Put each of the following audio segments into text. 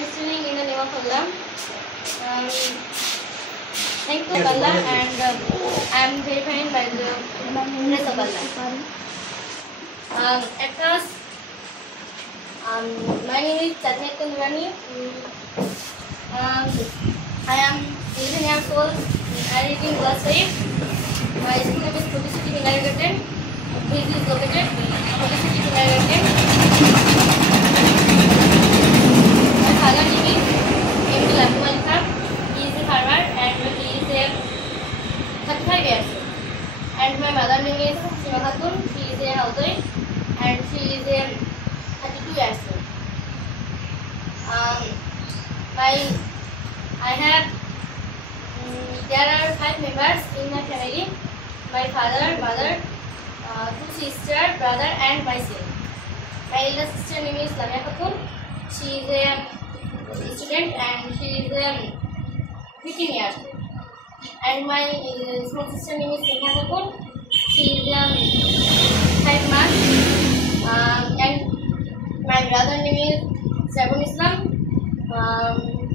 am studying in the name of Allah. Thank you Allah, and I am verified by the grace of Allah. At first, my name is Chatnik Kundrani. I am 11 years old. I live in Guwahati. My school name is Kogi City Kindergarten. Which is located Kogi City Kindergarten. My father name is M.D. Labu Ali Khan. He is a farmer and he is a 35 years old. And my mother name is Sima Khatun. She is a housewife and she is a 32 years old. There are 5 members in my family: my father, mother, 2 sisters, brother, and myself. My elder sister name is Lamia Khatun. She is a student and she is 15 years old. And my small sister name is Sinha Khatun. She is 5 months. And my brother name is Sabun Islam.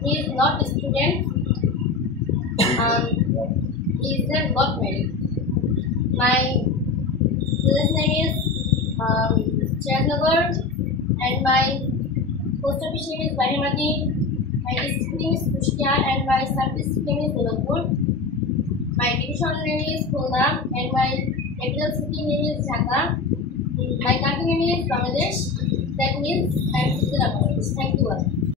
He is not a student. He is not married. My village name is Chiranagar, and my post office name is Bahimati. My district name is Kushtia, and my sub-district name is Dolapur. My division name is Khulna, and my capital city name is Dhaka. My country name is Bangladesh. That means I am Bangladesh. Thank you all.